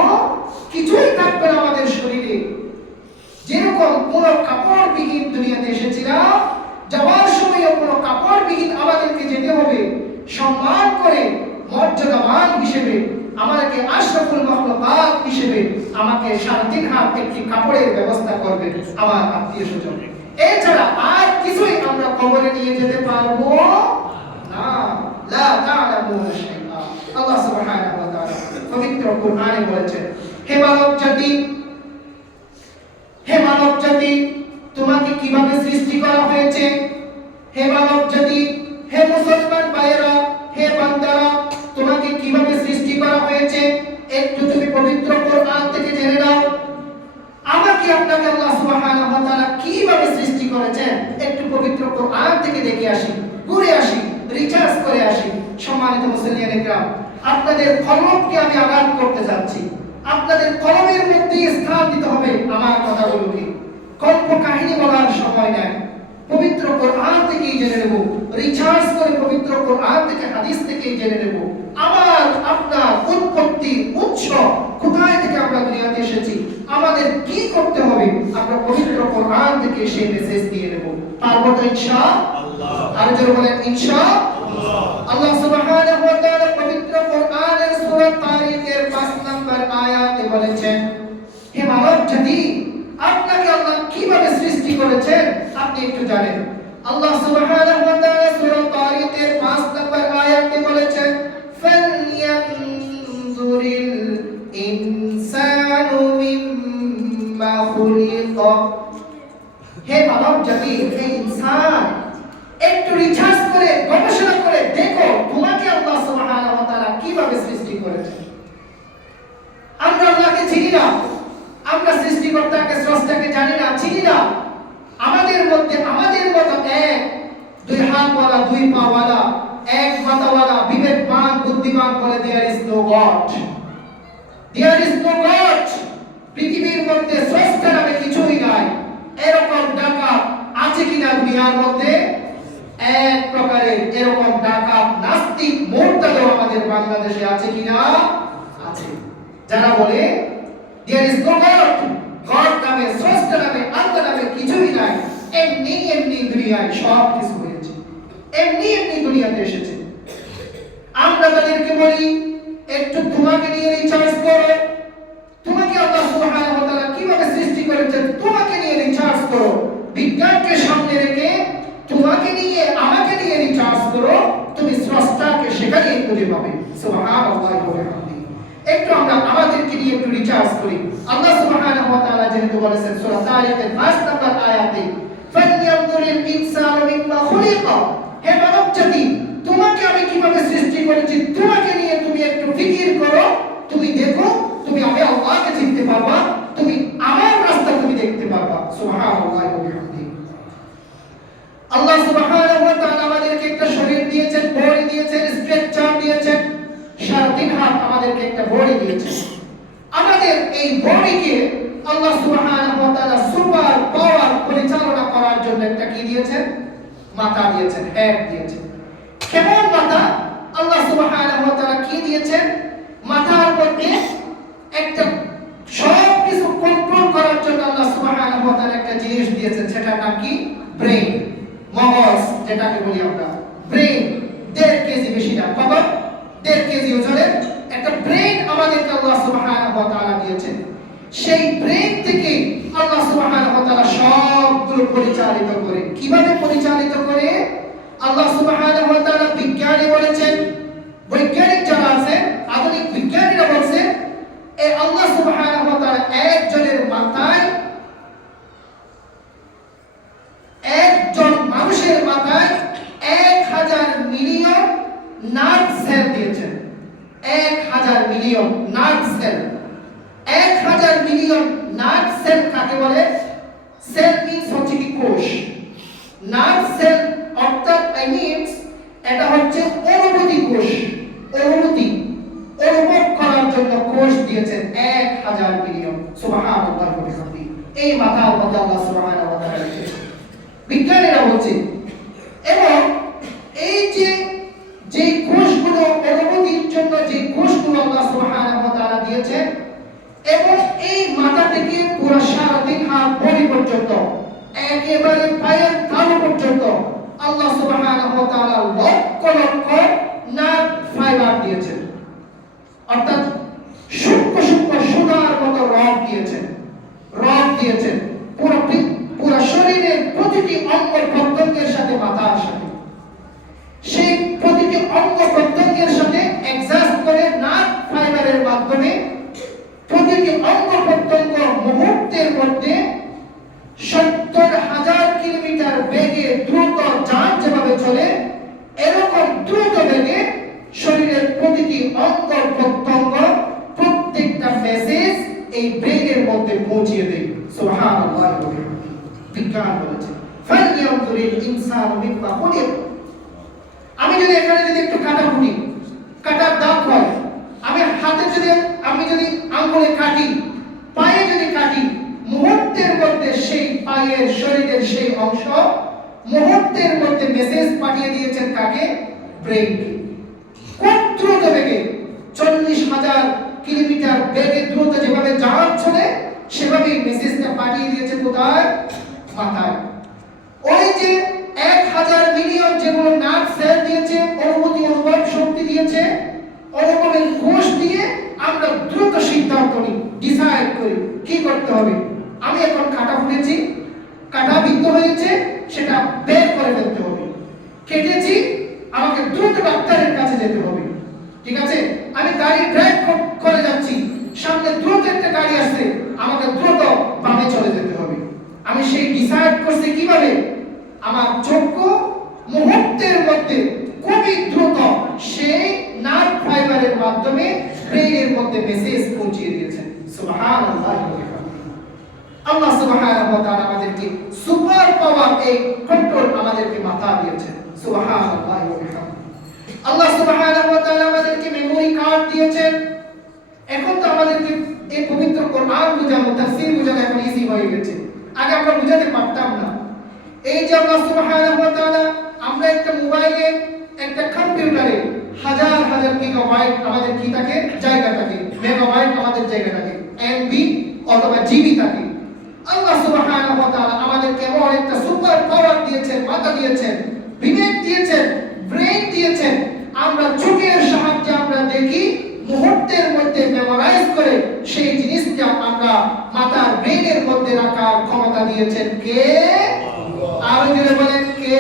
কিছুই থাকবে না আমাদের শরীরে। যেরকম কোনো কাপড়বিহীন দুনিয়াতে এসেছিলাম, যাওয়ার সময়ও কোনো কাপড়বিহীন আমাদেরকে যেতে হবে। সম্মান করে মর্যাদাবান হিসেবে আমাদেরকে আশরাফুল মাখলুকাত হিসেবে আমাকে 3.5 হাত একটি কাপড়ের ব্যবস্থা করবে আমার আত্মীয় স্বজন। এছাড়া আর কিছুই আমরা কবরে নিয়ে যেতে পারবো না। লা তা'লামুনা শাইআ। আল্লাহ সুবহানাহু ওয়া তাআলা পবিত্র কোরআনে বলেছেন, হে মানব জাতি, হে মানব জাতি, তোমাকে কিভাবে সৃষ্টি করা হয়েছে? হে মানব জাতি, হে মুসলমান ভাইয়েরা, হে বান্দারা, তোমাকে কিভাবে সৃষ্টি করা হয়েছে একটু তুমি পবিত্র কোরআন থেকে জেনে নাও। আমাকে আপনাকে আল্লাহ সুবহানাহু ওয়া তাআলা কিভাবে সৃষ্টি করেছেন একটু পবিত্র কোরআন থেকে দেখে আসি, ঘুরে আসি, রিসার্চ করে আসি। সম্মানিত মুসলিয়ানে کرام, আপনাদের কলমকে আমি আঘাত করতে যাচ্ছি। আপনাদের কলমের মধ্যে স্থান দিতে হবে আমার কথাগুলোকে। কল্প কাহিনী বলার সময় নাই, পবিত্র কোরআন থেকেই জেনে নেব, রিসার্চ করে পবিত্র কোরআন থেকে হাদিস থেকেই জেনে নেব আমার আপনার উৎপত্তি উৎস কোথায় থেকে আমরা দুনিয়াতে এসেছি, আমাদের কি করতে হবে, আমরা পবিত্র কোরআন থেকে সেই মেসেজ দিয়ে নেব। পারবো তো ইনশাআল্লাহ? আর যারা বলেন ইনশাআল্লাহ। আল্লাহ সুবহানাহু ওয়া তাআলা পবিত্র কোরআনের সূরা তারিকের 5 নম্বর আয়াতে বলেছেন, হে মানব জাতি, আপনাকে আল্লাহ কিভাবে সৃষ্টি করেছেন আপনি একটু জানেন। আল্লাহ সুবহানাহু ওয়া তাআলা সূরা তারিকের 5 নম্বর আয়াতে বলেছেন, ফালইয়ানজুরিল ইনসানু মিম্মা খুলিকা। হে মানব জাতি, হে ইনসান, একটু রিসার্চ করে গবেষণা করে দেখো তোমাকে আল্লাহ সুবহানাহু ওয়া তাআলা কিভাবে সৃষ্টি করেছেন। আমরা আল্লাহকে চিনি না, আমরা সৃষ্টিকর্তাকে স্রষ্টাকে জানি না, চিনি না। আমাদের মধ্যে আমাদের মতো এক দুই হাতওয়ালা দুই পাওয়ালা এক মাথাওয়ালা বিবেকবান বুদ্ধিমান বলে there is no God, there is no God. পৃথিবীর মধ্যে স্রষ্টা নামে কিছুই নাই। এরকম ডাকাত আছে কিনা দুনিয়ার মধ্যে? এক প্রকারের এরকম ডাকাত নাস্তিক মুরতাদও আমাদের বাংলাদেশে আছে কিনা? আছে। যারা বলে there is no God, God নামে স্রষ্টা নামে আল্লাহ নামে কিছুই নাই, এমনি এমনি দুনিয়ায় সব কিছু হয়েছে, এমনি এমনি দুনিয়াতে এসেছে। আমরা তাদেরকে বলি একটু তোমাকে নিয়ে রিচার্জ করো, তোমাকে আল্লাহ সুবহানাহু ওয়া তাআলা কিভাবে সৃষ্টি করেছেন তোমাকে নিয়ে রিচার্জ করো। বিজ্ঞানকে সামনে রেখে তোমাকে নিয়ে আমাকে নিয়ে রিচার্জ করো, তুমি স্রষ্টাকে সেখানেই খুঁজে পাবে। সুবহানাল্লাহি ওয়া বিহামদিহি। একটু আমরা আমাদেরকে নিয়ে একটু রিচার্জ করি। আল্লাহ সুবহানাহু ওয়া তাআলা যেহেতু বলেছেন সূরা তারিকের 5 নম্বর আয়াতে, ফালইয়ানজুরিল ইনসানু মিম্মা খুলিকা, হে মানব জাতি তোমাকে আমি কিভাবে সৃষ্টি করেছি তোমাকে নিয়ে তুমি একটু ফিকির করো, তুমি দেখো তুমি আমি আল্লাহকে চিনতে পারবা, তুমি আমার রাস্তা তুমি দেখতে পারবা। সুবহানাল্লাহি ওয়া বিহামদিহি। আল্লাহ সুবহানাহু ওয়া তাআলা আমাদেরকে একটা শরীর দিয়েছেন, বডি দিয়েছেন, স্ট্রাকচার দিয়েছেন, সারা তিন হাত আমাদেরকে একটা বডি দিয়েছেন। আমাদের এই বডিকে আল্লাহ সুবহানাহু ওয়া তাআলা সুপার পাওয়ার পরিচালনা করার জন্য একটা কি দিয়েছেন? মাথা দিয়েছেন, হেড দিয়েছেন। কেমন মাথা? আল্লাহ সুবহানাহু ওয়া তাআলা কি দিয়েছেন? মাথার মধ্যে একটা সব কিছু কন্ট্রোল করার জন্য আল্লাহ সুবহানাহু ওয়া তাআলা একটা জিনিস দিয়েছেন, সেটার নাম কি? ব্রেন, মগজ যেটাকে বলি আমরা। ব্রেন 1.5 কেজি, বেশি না, কত? 1.5 কেজি ওজনের একটা ব্রেন আমাদেরকে আল্লাহ সুবহানাহু ওয়া তাআলা দিয়েছেন। সেই ব্রেন থেকে আল্লাহ সুবহানাহু ওয়া তাআলা সবগুলো পরিচালিত করে। কিভাবে পরিচালিত করে? আল্লাহ সুবহানাহু ওয়া তাআলা বিজ্ঞানী বলেছেন, বৈজ্ঞানিক যারা আছে আধুনিক বিজ্ঞানীরা বলছে এই আল্লাহ সুবহানাহু ওয়া তাআলা একজনের মাথায়, একজন মানুষের মাথায় 1000 মিলিয়ন নার্ভ সেল দিয়েছেন। 1000 million nerve cell. 1000 million nerve cell কাকে বলে? সেল মিন্স হচ্ছে কি কোষ। নার্ভ সেল অর্থাৎ আই মিন্স এটা হচ্ছে অনুভূতি কোষ। অনুভূতি অনুভব করার জন্য কোষ দিয়েছেন 1000 মিলিয়ন। সুবহানাল্লাহি ওয়া বিহামদিহি। এই মাথার মধ্যে আল্লাহ সুবহানাহু ওয়া তাআলা রেখেছেন। বিজ্ঞানীরা বলছে এবং এই যে কোষগুলো অনুভূতির জন্য যে কোষগুলো আল্লাহ সুবহানাহু ওয়া তাআলা দিয়েছেন, এবং এই মাথা থেকে পুরো সারা তিন হাত বডি পর্যন্ত একেবারে পায়ের তালু পর্যন্ত আল্লাহ সুবহানাহু ওয়া তাআলা লক্ষ লক্ষ নার্ভ ফাইবার দিয়েছেন, অর্থাৎ সূক্ষ্ম সূক্ষ্ম সুতার মতো রড দিয়েছেন। রড দিয়েছেন পুরো শরীরের প্রতিটি অঙ্গ প্রত্যঙ্গের সাথে, মাথার সাথে, সেই প্রতিটি অঙ্গ প্রত্যঙ্গের সাথে অ্যাডজাস্ট করে নার্ভ ফাইবারের মাধ্যমে প্রতিটি অঙ্গ প্রত্যঙ্গ মুহূর্তের মধ্যে 70,000 কিলোমিটার বেগে দ্রুত যান যেভাবে চলে, এরকম দ্রুত বেগে শরীরের প্রতিটি অঙ্গ প্রত্যঙ্গ প্রত্যেকটা মেসেজ এই ব্রেনের মধ্যে পৌঁছিয়ে দেয়। সুবহানাল্লাহি ওয়া বিহামদিহি। বিজ্ঞান বলেছে ফালইয়ানজুরিল ইনসানু মিম্মা খুলিক। আমি যদি এখানে যদি একটু কাটা ফুটি, কাটার দাগ হয়, আমি হাতে যদি আঙ্গুলে কাটি, পায়ে যদি কাটি, মুহূর্তের মধ্যে সেই পায়ের শরীরের সেই অংশ মুহূর্তের মধ্যে মেসেজ পাঠিয়ে দিয়েছেন কাকে? ব্রেইনকে। খুব দ্রুত বেগে 40,000 কিলোমিটার বেগে দ্রুত যেভাবে জাহাজ চলে সেভাবেই মেসেজটা পাঠিয়ে দিয়েছে কোথায়? মাথায়। ওই যে 1000 মিলিয়ন যেগুলো নার্ভ সেল দিয়েছে, অনুভূতি অনুভব শক্তি দিয়েছে, অনুভবের কোষ দিয়ে আমরা দ্রুত সিদ্ধান্ত নিই, ডিসাইড করি কি করতে হবে। আমি এখন কাটা ফুটেছি, কাটা বিদ্ধ হয়েছে, সেটা বের করে ফেলতে হবে। কেটেছি, আমাকে দ্রুত ডাক্তারের কাছে যেতে হবে। ঠিক আছে? আমি গাড়ি ড্রাইভ করে যাচ্ছি, সামনে দ্রুত একটা গাড়ি আসছে, আমাকে দ্রুত বামে চলে যেতে হবে। আমি সেই ডিসাইড করছি কিভাবে? আমার চক্ষু মুহূর্তের মধ্যে খুবই দ্রুত সেই নার্ভ ফাইবারের মাধ্যমে ব্রেইনের মধ্যে মেসেজ পৌঁছিয়ে দিয়েছেন। সুবহানাল্লাহি ওয়া বিহামদিহি। আল্লাহ সুবহানাহু ওয়া তাআলা আমাদেরকে সুপার পাওয়ার এই কন্ট্রোল আমাদেরকে মাথা দিয়েছেন। সুবহানাল্লাহি ওয়া বিহামদিহি। আল্লাহ সুবহানাহু ওয়া তাআলা আমাদেরকে মেমরি কার্ড দিয়েছেন। এখন তো আমাদেরকে এই পবিত্র কোরআন বোঝানো, তাফসীর বোঝানো এখন ইজি হয়ে গেছে। আগে আমরা বুঝাতে পারতাম না। এই যে আল্লাহ সুবহানাহু ওয়া তাআলা আমরা একটা মোবাইলে, একটা কম্পিউটারে হাজার হাজার গিগাবাইট আমাদের কি থাকে, জায়গা থাকে, মেগাবাইট আমাদের জায়গা থাকে, এমবি অথবা জিবি থাকে। আল্লাহ সুবহানাহু ওয়া তাআলা আমাদেরকে এমন একটা সুপার পাওয়ার দিয়েছেন, মাথা দিয়েছেন, বিবেক দিয়েছেন, ব্রেন দিয়েছেন। আমরা চোখের সাহায্যে আমরা দেখি, মুহূর্তের মধ্যে মেমোরাইজ করে সেই জিনিসটা আমরা মাথার ব্রেনের মধ্যে রাখার ক্ষমতা দিয়েছেন কে? আর যদি বলেন কে?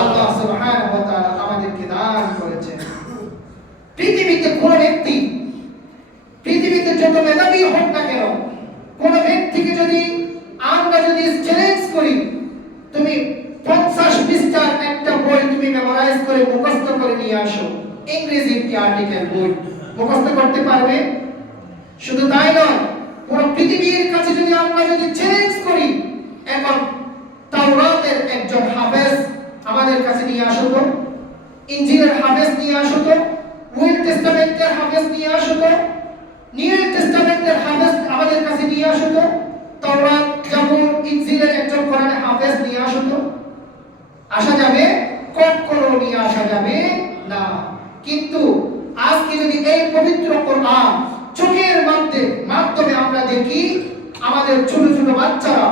আল্লাহ সুবহানাহু ওয়া তাআলা আমাদেরকে দান করেছেন। পৃথিবীতে কোন ব্যক্তি, পৃথিবীতে যত মেধাবী হোক না কেন, কোন ব্যক্তিকে যদি আমরা চ্যালেঞ্জ করি, তুমি 50 পৃষ্ঠার একটা বই তুমি মেমোরাইজ করে মুখস্থ করে নিয়ে আসো, ইংরেজি একটি আর্টিকেল বই মুখস্থ করতে পারবে? শুধু তাই নয়, পুরো পৃথিবীর কাছে আমরা চ্যালেঞ্জ করি, এখন তাওরাতের একজন হাফেজ আমাদের কাছে নিয়ে আসো তো, ইনজিলের হাফেজ নিয়ে আসো তো, ওল্ড টেস্টামেন্টের হাফেজ নিয়ে আসো তো, নিউ টেস্টামেন্টের হাফেজ আমাদের কাছে নিয়ে আসো তো, তাওরাত, জাবুর, ইনজিলের একজন কোরআনের হাফেজ নিয়ে আসো তো। আসা যাবে? কখনো নিয়ে আসা যাবে না। কিন্তু আজকে যদি এই পবিত্র কোরআন চোখের মাধ্যমে আমরা দেখি, আমাদের ছোট ছোট বাচ্চারা,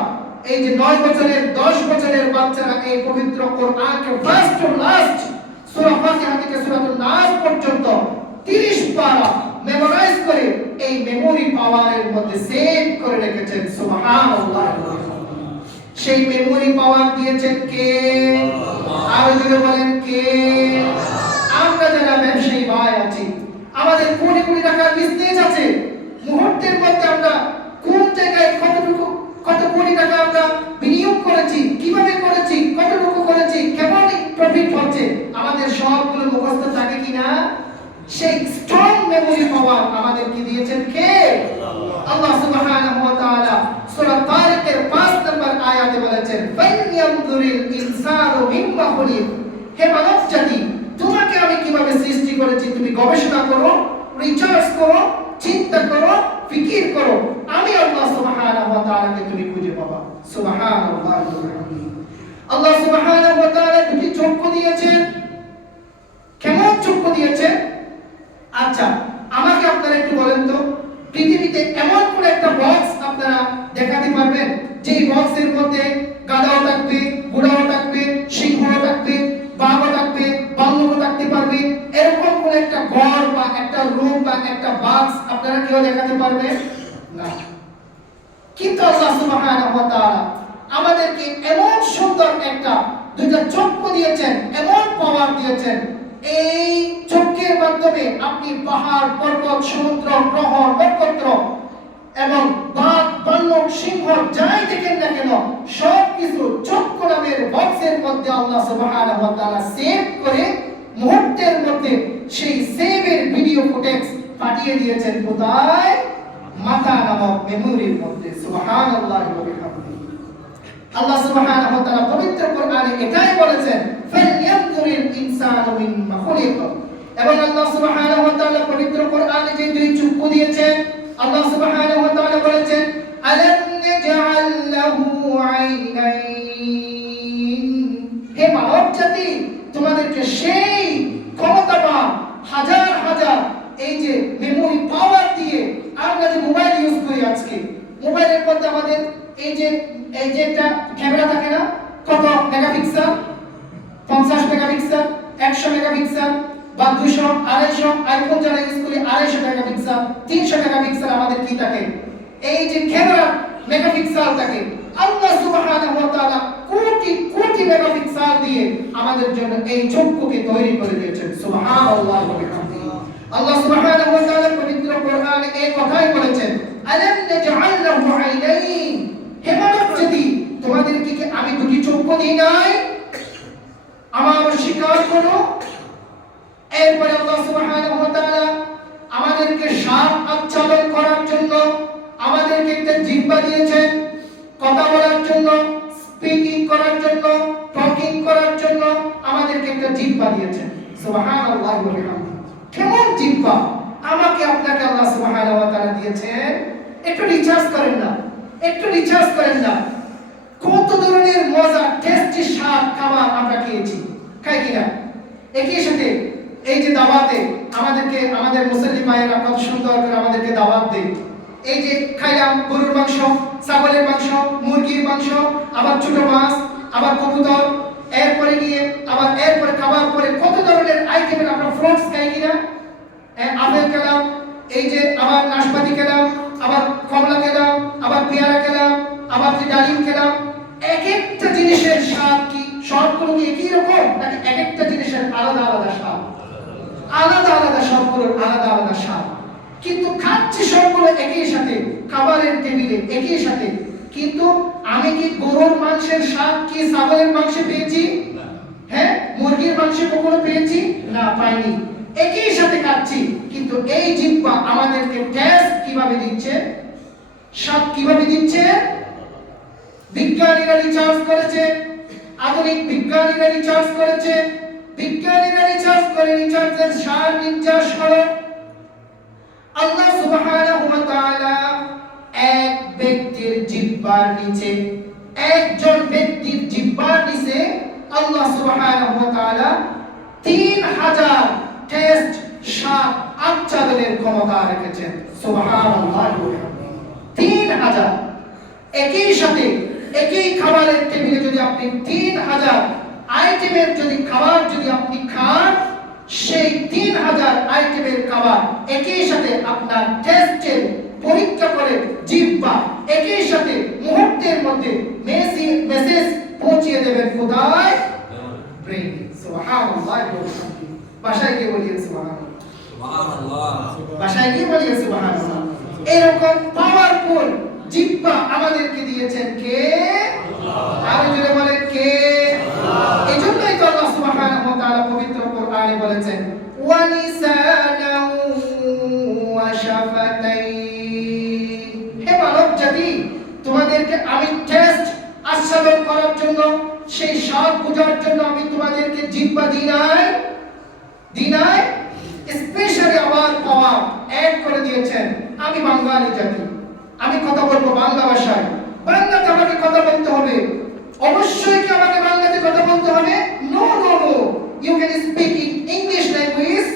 এই যে 9 বছরের 10 বছরের বাচ্চারা এই পবিত্র কোরআনকে ফার্স্ট টু লাস্ট সূরা ফাতিহা থেকে সূরাতুন নাস পর্যন্ত 30 পারা মেমোরাইজ করে এই মেমোরি পাওয়ারের মধ্যে সেভ করে রেখেছেন। সুবহানাল্লাহ। সেই মেমোরি পাওয়ার দিয়েছেন কে? আর যদি বলেন কে? আমরা যারা ব্যবসায়ী ভাই আছি, আমাদের কোটি কোটি টাকার বিজনেস আছে, মুহূর্তের মধ্যে আমরা কোন জায়গায় কত কোটি টাকা আমরা বিনিয়োগ করেছি, কিভাবে করেছি, কতটুকু করেছি, কেমন প্রফিট হচ্ছে, আমাদের সবগুলো মুখস্থ থাকে কিনা? সেই স্ট্রং মেমোরি পাওয়ার আমাদেরকে দিয়েছেন কে? আল্লাহ সুবহানাহু ওয়া তাআলা সূরা তারিকের 5 নম্বর আয়াতে বলেছেন, ফালইয়ানজুরিল ইনসানু মিম্মা খুলিক। হে মানব জাতি, তোমাকে আমি কিভাবে সৃষ্টি করেছি তুমি গবেষণা করো, রিসার্চ করো, চিন্তা করো, ফিকির করো, আমি আল্লাহ সুবহানাহু ওয়া তাআলাকে তুমি খুঁজে পাবা। সুবহানাল্লাহ। আল্লাহ সুবহানাহু ওয়া তাআলা দুটি চক্ষু দিয়েছেন। কেমন চক্ষু দিয়েছেন? আচ্ছা, আমাকে আপনারা একটু বলেন তো, পৃথিবীতে এমন কোন একটা বক্স আপনারা দেখাতে পারবেন যে বক্সের মধ্যে গাধাও থাকবে, ঘোড়াও থাকবে, সিংহও থাকবে, বাঘও থাকবে, ভাল্লুকও থাকতে পারবে? এরকম কোন একটা ঘর বা একটা রুম বা একটা বক্স আপনারা কেউ দেখাতে পারবেন না। কিন্তু আল্লাহ সুবহানাহু ওয়া তাআলা আমাদেরকে এমন সুন্দর একটা দুইটা চক্ষু দিয়েছেন, এমন পাওয়ার দিয়েছেন, এই চক্ষের মাধ্যমে আপনি পাহাড়, পর্বত, সমুদ্র, গ্রহ, নক্ষত্র এবং বাঘ, ভাল্লুক, সিংহ যাই দেখেন না কেন সবকিছু চক্ষু নামের বক্সের মধ্যে আল্লাহ সুবহানাহু ওয়া তাআলা সেভ করে মুহূর্তের মধ্যে সেই সেভের ভিডিও ফুটেজ পাঠিয়ে দিয়েছেন কোথায়? মাথা নামক মেমোরির মধ্যে। সুবহানাল্লাহি ওয়া বিহামদিহি। আল্লাহ সুবহানাহু ওয়া তাআলা পবিত্র কোরআনে এটাই বলেছেন, ফালইয়ানজুরিল ইনসানু মিম্মা খুলিক। এবং আল্লাহ সুবহানাহু ওয়া তাআলা পবিত্র কোরআনে যে দুই চক্ষু দিয়েছেন, আল্লাহ সুবহানাহু ওয়া তাআলা বলেছেন, আলাম নাজআল লাহু আইনাইন। হে মানব জাতি, তোমাদেরকে সেই ক্ষমতাবান হাজার হাজার এই যে মেমোরি পাওয়ার দিয়ে আমরা যে মোবাইল ইউজ করি, আজকে মোবাইলের মধ্যে আমাদের এই যে একটা ক্যামেরা থাকে না, কত মেগাপিক্সেল? 50 মেগাপিক্সেল, 100 মেগাপিক্সেল বা 200, 250, আইফোন যারা ইউজ করি 250 মেগাপিক্সেল, 300 মেগাপিক্সেল আমাদের কি থাকে? এই যে ক্যামেরা মেগাপিক্সেল থাকে। আল্লাহ সুবহানাহু ওয়া তাআলা কোটি কোটি মেগাপিক্সেল দিয়ে আমাদের জন্য এই চক্ষুকে তৈরি করে দিয়েছেন। সুবহানাল্লাহি ওয়া বিহামদিহি। আল্লাহ সুবহানাহু ওয়া তাআলা পবিত্র কোরআনে এই কথাই বলেছেন, আলাম নাজআল লাহু আইনাইন। হে মানব জাতি, তোমাদেরকে কি আমি দুটি চক্ষু দিই নাই? আমার স্বীকার করো। এরপরে আল্লাহ সুবহানাহু ওয়া তাআলা আমাদেরকে শ্বাস আচ্ছাদন করার জন্য আমাদেরকে একটা জিহ্বা দিয়েছেন। জন্য, স্পিকিং করার জন্য, টকিং করার জন্য আমাদেরকে একটা জিহ্বা দিয়েছেন। সুবহানাল্লাহি ওয়া বিহামদিহি। কেমন জিহ্বা আমাকে আপনাকে আল্লাহ সুবহানাহু ওয়া তাআলা দিয়েছেন। একটু রিচার্জ করেন না, একটু রিচার্জ করেন না। কত ধরনের মজা, টেস্টি স্বাদ খাবার আমরা খেয়েছি, খাই কিনা? একই সাথে এই যে দাওয়াতে আমাদেরকে আমাদের মুসলিম ভাইয়েরা কত সুন্দর করে আমাদেরকে দাওয়াত দেয়। এই যে খাইলাম গরুর মাংস, ছাগলের মাংস, মুরগির মাংস, আবার ছোট মাছ, আবার কবুতর, এরপরে গিয়ে আবার এরপরে খাবার পরে কত ধরনের আইটেমের আমরা ফ্রুটস খাই কিনা? আপেল খেলাম, এই যে আবার নাশপাতি খেলাম, আবার কমলা খেলাম, আবার পেয়ারা খেলাম, আবার যে ডালিম খেলাম। এক একটা জিনিসের স্বাদ কি সবগুলো কি একই রকম, নাকি এক একটা জিনিসের আলাদা আলাদা স্বাদ? আলাদা আলাদা, সবগুলোর আলাদা আলাদা স্বাদ। কিন্তু খাচ্ছি সবগুলো একই সাথে, খাবারের টেবিলে একই সাথে। কিন্তু আমি কি গরুর মাংসের স্বাদ কি ছাগলের মাংসে পেয়েছি? হ্যাঁ, মুরগির মাংসে কখনো পেয়েছি? না, পাইনি। একই সাথে খাচ্ছি, কিন্তু এই জিহ্বা আমাদেরকে টেস্ট কিভাবে দিচ্ছে, স্বাদ কিভাবে দিচ্ছে? বিজ্ঞানীরা রিসার্চ করেছে, আধুনিক বিজ্ঞানীরা রিসার্চ করেছে, বিজ্ঞানীরা রিসার্চ করে রিসার্চের সার নির্যাস হলো আল্লাহ সুবহানাহু ওয়া তাআলা এক ব্যক্তির জিহ্বার নিচে, একজন ব্যক্তির জিহ্বার নিচে আল্লাহ সুবহানাহু ওয়া তাআলা 3000 টেস্ট স্বাদ আচ্ছাদনের ক্ষমতা রেখেছেন। সুবহানাল্লাহ। 3000 একই সাথে একই খাবারের টেবিলে যদি আপনি 3000 আইটেমের যদি খাবার যদি আপনি খান, সেই 3000 আইটেমের খাবার একই সাথে আপনার টেস্টের পরীক্ষা করে জিহ্বা একই সাথে মুহূর্তের মধ্যে মেসেজ পৌঁছিয়ে দেবেন কোথায়? ব্রেইন। সুবহানাল্লাহ। ভাষায় কি বলিয়ে সুবহানাল্লাহ, ভাষায় কি বলিয়ে সুবহানাল্লাহ। এরকম পাওয়ারফুল জিহ্বা আমাদেরকে দিয়েছেন কে? আরো জোরে বলেন কে? এজন্যই তো আল্লাহ সুবহানাহু ওয়া তাআলা পবিত্র কোরআনে বলেছেন ওয়া লিসানান ওয়া শাফাতাইন। হে মানব জাতি, তোমাদেরকে আমি টেস্ট আস্বাদন করার জন্য, সেই স্বাদ বোঝার জন্য আমি তোমাদেরকে জিহ্বা দিই নাই? স্পেশালি আবার পাওয়ার অ্যাড করে দিয়েছেন। আমি বাঙালি জাতি, আমি কথা বলবো বাংলা ভাষায়, বাংলাতে আমাকে কথা বলতে হবে। অবশ্যই কি আমাকে বাংলাতে কথা বলতে হবে? No no no. You can speak in English language,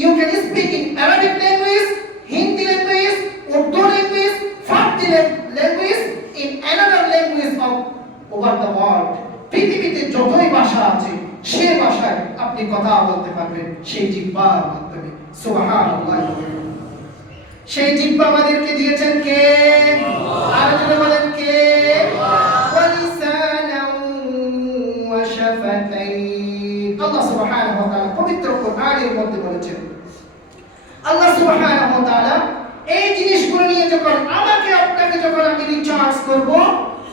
you can speak in Arabic language, Hindi language, Urdu language, Farsi language, in another language of over the world. পৃথিবীতে যতই ভাষা আছে সে ভাষায় আপনি কথা বলতে পারবেন সেই জিহ্বার মাধ্যমে। সুবহানাল্লাহ। সেই জিহ্বা আমাদেরকে দিয়েছেন কে? আর যদি বলেন কে? ওয়া লিসানান ওয়া শাফাতাইন। আল্লাহ সুবহানাহু ওয়া তাআলা পবিত্র কোরআনের মধ্যে বলেছেন, আল্লাহ সুবহানাহু ওয়া তাআলা এই জিনিসগুলো নিয়ে যখন আমাকে আপনাকে যখন আমি রিচার্জ করব,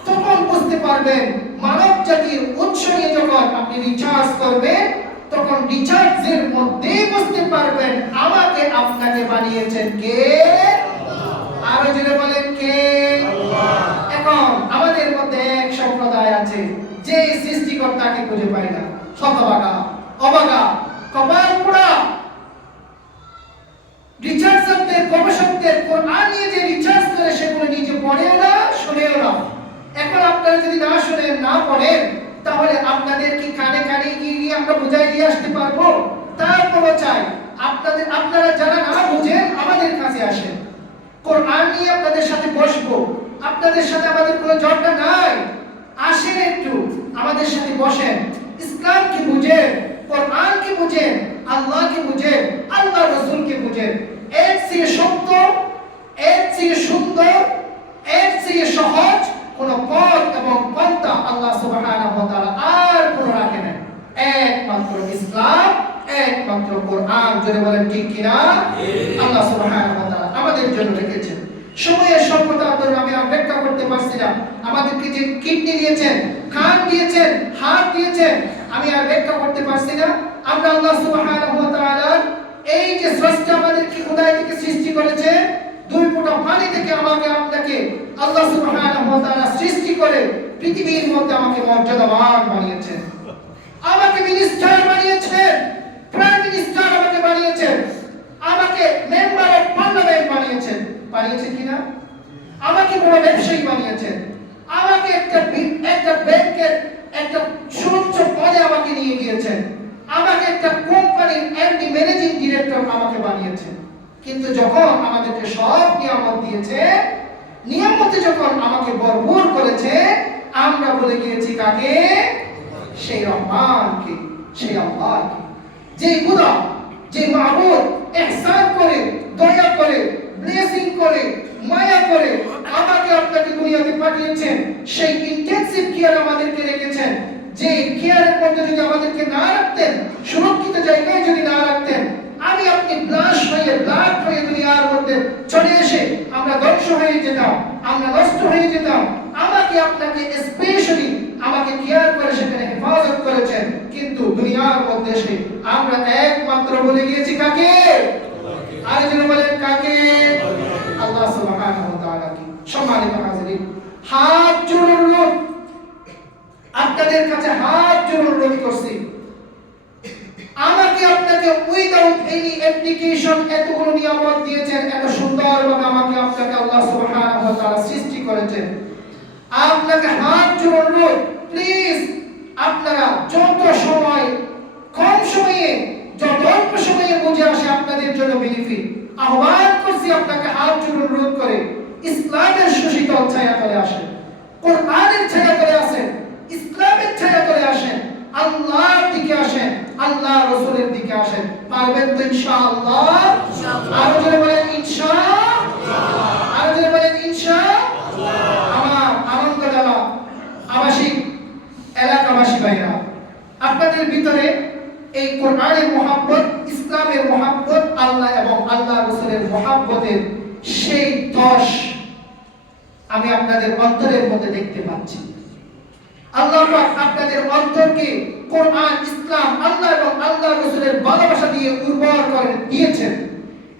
তখন বুঝতে পারবেন মানব জাতির উৎস নিয়ে যখন আপনি রিচার্জ করবেন, তখন রিচার্জের মধ্যে বুঝতে পারবেন আমাকে আপনাকে বানিয়েছেন কে? আরো জোরে বলেন কে? এখন আমাদের মধ্যে এক সম্প্রদায় আছে যে সৃষ্টিকর্তাকে খুঁজে পায় না, শতভাগা, অভাগা, কপাল পোড়া। রিচার্জারদের, গবেষকদের কোরআন নিয়ে যে রিচার্জ করে সেগুলো নিজে পড়েও না, শুনেও না। এখন আপনারা যদি না শুনেন, না পড়েন, তাহলে আপনাদের কি কানে কানে গিয়ে আমরা বুঝাই দিয়ে আসতে পারবো? তারপরও চাই আপনারা যারা না বুঝেন আমাদের কাছে আসেন, কোরআন নিয়ে আপনাদের সাথে বসবো। আপনাদের সাথে আমাদের কোনো ঝগড়া নাই, আসেন একটু আমাদের সাথে বসেন। ইসলাম কি বুঝেন, কোরআন কি বুঝেন, আল্লাহ কি বুঝেন, আল্লাহ রাসূল কি বুঝেন। এর চেয়ে সত্য, এর চেয়ে সুন্দর, এর চেয়ে সহজ কোন পথ এবং পন্থা আল্লাহ সুবহানাহু ওয়া তাআলা আর কোন রাখেন না। একমাত্র ইসলাম, একমাত্র কোরআন। জোরে বলেন ঠিক কিনা? আল্লাহ সুবহানাহু ওয়া তাআলা আমাদের জন্য রেখেছেন। সময়ের স্বল্পতার জন্য আমি অপেক্ষা করতে পারছি না। আমাদেরকে যে কিডনি দিয়েছেন, কান দিয়েছেন, হাত দিয়েছেন, আমি আর ব্যাখ্যা করতে পারছি না। আমরা আল্লাহ সুবহানাহু ওয়া তাআলা এই যে স্রষ্টা আমাদেরকে খোদাই থেকে সৃষ্টি করেছে, দুই ফোঁটা পানি থেকে আমাকে আপনাকে আল্লাহ সুবহানাহু ওয়া তাআলা সৃষ্টি করে পৃথিবীর মধ্যে আমাকে মর্যাদাবান বানিয়েছেন, আমাকে মিনিস্টার বানিয়েছেন, প্রাইম মিনিস্টার আমাকে বানিয়েছেন, আমাকে মেম্বার অফ পার্লামেন্ট বানিয়েছেন, বানিয়েছেন কিনা? আমাকে বড় ব্যবসায়ী বানিয়েছেন, আমাকে একটা ব্যাংকের একটা সর্বোচ্চ পদে আমাকে নিয়ে গিয়েছেন, আমাকে একটা কোম্পানির এমডি ম্যানেজিং ডিরেক্টর আমাকে বানিয়েছেন। কিন্তু যখন আমাদেরকে সব নিয়ামত দিয়েছে, নিয়ামতে যখন আমাকে ভরপুর করেছে, আমরা বলে গিয়েছি কাকে? সেই রহমানকে, সেই আল্লাহকে, যে খোদা, যে মাবুদ ইহসান করে, দয়া করে, ব্লেসিং করে, মায়া করে আমাকে আপনাকে দুনিয়াতে পাঠিয়েছেন। সেই ইন্টেনসিভ কেয়ার আমাদেরকে রেখেছেন, যে কেয়ারের মধ্যে যদি আমাদেরকে না রাখতেন, সুরক্ষিত জায়গায় যদি না রাখতেন, আমি আপনি ব্লাশ হয়ে ব্লাড হয়ে দুনিয়ার মধ্যে চলে এসে আমরা ধ্বংস হয়ে যেতাম, আমরা নষ্ট হয়ে যেতাম। আমাকে আপনাকে স্পেশালি আমাকে কেয়ার করে সেখানে হেফাজত করেছেন। কিন্তু দুনিয়ার মধ্যে এসে আমরা একমাত্র বলে গিয়েছি কাকে? আর যেন বলেন কাকে? আল্লাহ সুবহানাহু ওয়া তাআলা কি। সম্মানিত হাজিরিন, হাত জোড়ে অনুরোধ, আপনাদের কাছে হাত জোড়ে অনুরোধ করছি, আমাকে আপনাকে উইদাউট এনি অ্যাপ্লিকেশন এতগুলো নিয়ামত দিয়েছেন, এত সুন্দরভাবে আমাকে আপনাকে আল্লাহ সুবহানাহু ওয়া তাআলা সৃষ্টি করেছেন। আপনাকে হাত জোড়ে অনুরোধ, প্লিজ আপনারা যত সময়, কম সময়ে, যত অল্প সময়ে বুঝে আসে আপনাদের জন্য বেনিফিট, আহ্বান করছি আপনাকে হাত জোড়ে অনুরোধ করে ইসলামের সুশীতল ছায়া তলে আসেন, কোরআনের ছায়া তলে আসেন, ইসলামের ছায়া তলে আসেন, আল্লাহর দিকে আসেন, আল্লাহ রাসূলের দিকে আসেন। পারবেন তো ইনশাআল্লাহ? আরো জোরে বলেন ইনশাআল্লাহ, আরো জোরে বলেন ইনশাআল্লাহ। আমার আনন্দডালা আবাসিক এলাকাবাসী ভাইরা, আপনাদের ভিতরে এই কোরআনের মহব্বত, ইসলামের মহব্বত, আল্লাহ এবং আল্লাহ রাসূলের মহব্বতের সেই ত্বষ আমি আপনাদের অন্তরের মধ্যে দেখতে পাচ্ছি। আল্লাহ পাক আপনাদের অন্তরকে কোরআন, ইসলাম, আল্লাহ এবং আল্লাহ রাসূলের ভালোবাসা দিয়ে উর্বর করে দিয়েছেন।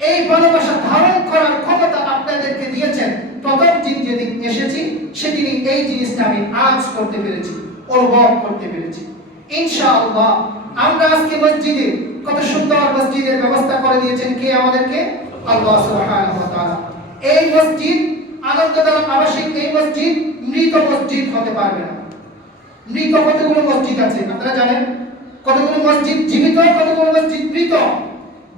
এই ভালোবাসা ধারণ করার ক্ষমতা আপনাদেরকে দিয়েছেন। প্রথম দিন যেদিন এসেছি সেদিনই এই জিনিসটা আমি আজ করতে পেরেছি, অনুভব করতে পেরেছি। ইনশাআল্লাহ আমরা আজকে মসজিদে, কত সুন্দর মসজিদের ব্যবস্থা করে দিয়েছেন কে আমাদেরকে? আল্লাহ সুবহানাহু ওয়া তাআলা। এই মসজিদ আনন্দদায়ক আবাসিক, এই মসজিদ মৃত মসজিদ হতে পারবে না। মৃত কতগুলো মসজিদ আছে আপনারা জানেন? কতগুলো মসজিদ জীবিত, কতগুলো মসজিদ মৃত।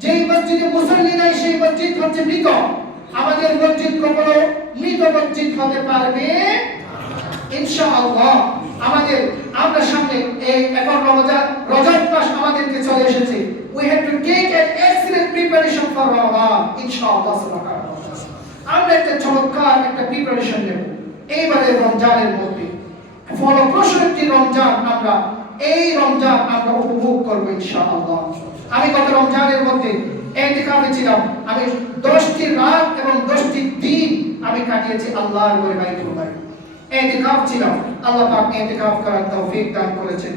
যেই মসজিদে মুসল্লি নাই সেই মসজিদ হচ্ছে মৃত। আমাদের মসজিদ কখনো মৃত মসজিদ হতে পারবে ইনশাআল্লাহ। আমরা সামনে এই এখন রজব মাস আমাদেরকে চলে এসেছে। We have to take an excellent preparation for Ramadan ইনশাআল্লাহ। আমরা একটা চমৎকার একটা প্রিপারেশন নেব এইবারে রমজানের মধ্যে। ফলপ্রসূ একটি রমজান আমরা উপভোগ করব ইনশাআল্লাহ। আমি গত রমজানের মধ্যে ইতিকাফে ছিলাম। আমি 10টি রাত এবং 10টি দিন আমি কাটিয়েছি আল্লাহর ঘরে বাইতুল্লাহ। ইতিকাফ ছিলাম। আল্লাহ পাক ইতিকাফ করার তৌফিক দান করেছেন।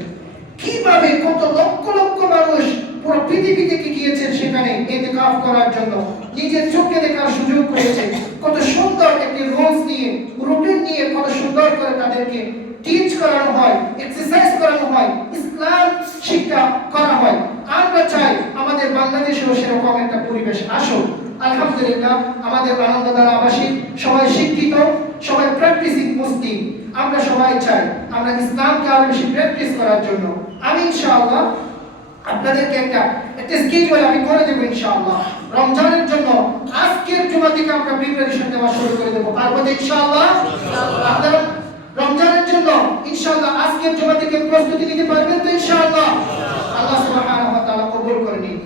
কিভাবে কত লক্ষ লক্ষ মানুষ পুরো পৃথিবী থেকে গিয়েছেন সেখানে ইতিকাফ করার জন্য, নিজের চোখে দেখার সুযোগ হয়েছে। কত সুন্দর একটি রুলস নিয়ে, রুটিন নিয়ে কত সুন্দর করে তাদেরকে টিচ করানো হয়, এক্সারসাইজ করানো হয়, ইসলাম শিক্ষা করা হয়। আমরা চাই আমাদের বাংলাদেশেও সেরকম একটা পরিবেশ আসুক। আলহামদুলিল্লাহ আমাদের আনন্দদার আবাসী সবাই শিক্ষিত, সবাই প্র্যাকটিসিং মুসলিম। আমরা সবাই চাই আমরা ইসলামকে আরো বেশি প্র্যাকটিস করার জন্য। আমি ইনশাআল্লাহ আপনাদেরকে একটা স্কেডিউল আমি করে দেব ইনশাআল্লাহ। রমজানের জন্য আজকের জুমা থেকে আমরা প্রিপারেশন দেওয়া শুরু করে দেব। পারবো ইনশাআল্লাহ? আপনারা রমজানের জন্য ইনশাআল্লাহ আজকের জুমা থেকে প্রস্তুতি নিতে পারবেন তো ইনশাআল্লাহ? আল্লাহ সুবহানাহু ওয়া তাআলা কবুল করে নিন।